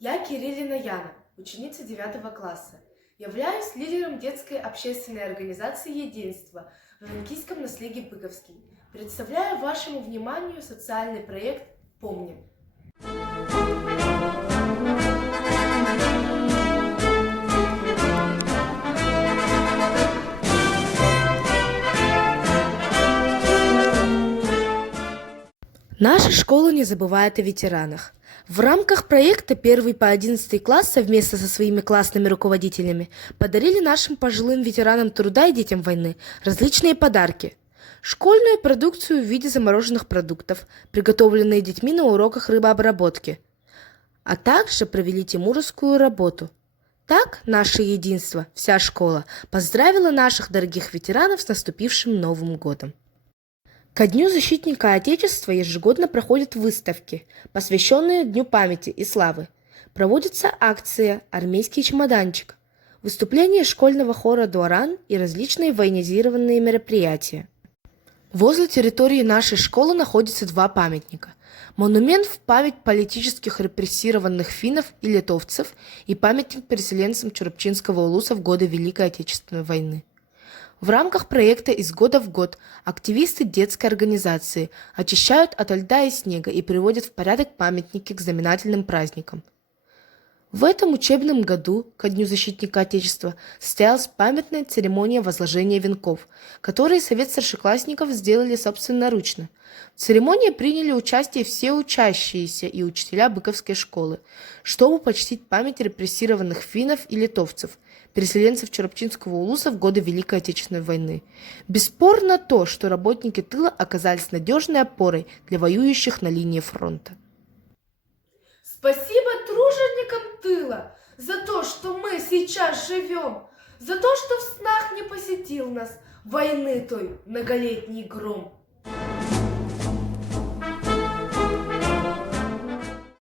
Я Кириллина Яна, ученица 9 класса. Являюсь лидером детской общественной организации «Единство» в Ивано-Франкивском наследии Быковский. Представляю вашему вниманию социальный проект «Помним». Наша школа не забывает о ветеранах. В рамках проекта 1 по 11 класс совместно со своими классными руководителями подарили нашим пожилым ветеранам труда и детям войны различные подарки. Школьную продукцию в виде замороженных продуктов, приготовленные детьми на уроках рыбообработки, а также провели тимуровскую работу. Так наше единство, вся школа, поздравила наших дорогих ветеранов с наступившим Новым годом. Ко Дню защитника Отечества ежегодно проходят выставки, посвященные Дню памяти и славы. Проводится акция «Армейский чемоданчик», выступления школьного хора «Дуаран» и различные военизированные мероприятия. Возле территории нашей школы находятся два памятника. Монумент в память политических репрессированных финнов и литовцев и памятник переселенцам Чурапчинского улуса в годы Великой Отечественной войны. В рамках проекта из года в год активисты детской организации очищают от льда и снега и приводят в порядок памятники к знаменательным праздникам. В этом учебном году, ко Дню защитника Отечества, состоялась памятная церемония возложения венков, которые Совет старшеклассников сделали собственноручно. В церемонии приняли участие все учащиеся и учителя Быковской школы, чтобы почтить память репрессированных финнов и литовцев, переселенцев Чурапчинского улуса в годы Великой Отечественной войны. Бесспорно то, что работники тыла оказались надежной опорой для воюющих на линии фронта. Спасибо труженикам тыла за то, что мы сейчас живем, за то, что в снах не посетил нас войны той многолетний гром.